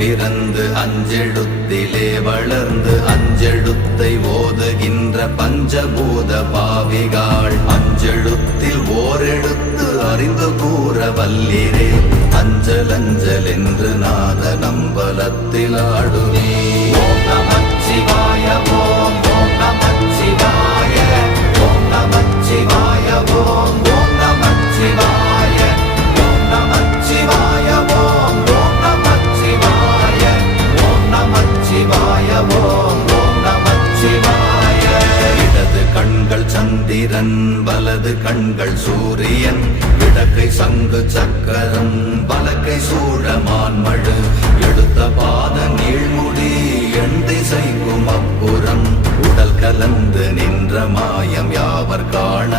பிறந்து அஞ்செழுத்திலே வளர்ந்து அஞ்செழுத்தை ஓதுகின்ற பஞ்சபூத பாவிகாள் அஞ்செழுத்தில் ஓரெழுத்து அறிந்து கூற வல்லிரே அஞ்சல் அஞ்சல் என்று நாத நம்பலத்தில் ஆடுவே. ஓம் நமச்சிவாய ஓம் ஓம் நமச்சிவாய ஓம் நமச்சிவாய ஓம் ஓம் நமச்சிவாய ஓம் நமச்சிவாய ஓம் ஓம் நமச்சிவாய ஓம் நமச்சிவாய ஓம் ஓம் நமச்சிவாய. இடது கண்கள் சந்திரன் வலது கண்கள் சூரியன் இடக்கை சங்கு சக்கரம் வலக்கை சூழமான்மழு எடுத்த பாத நீழ்முடி எண் திசைக்கும் அப்புறம் உடல் கலந்து நின்ற மாயம் யாவர் காண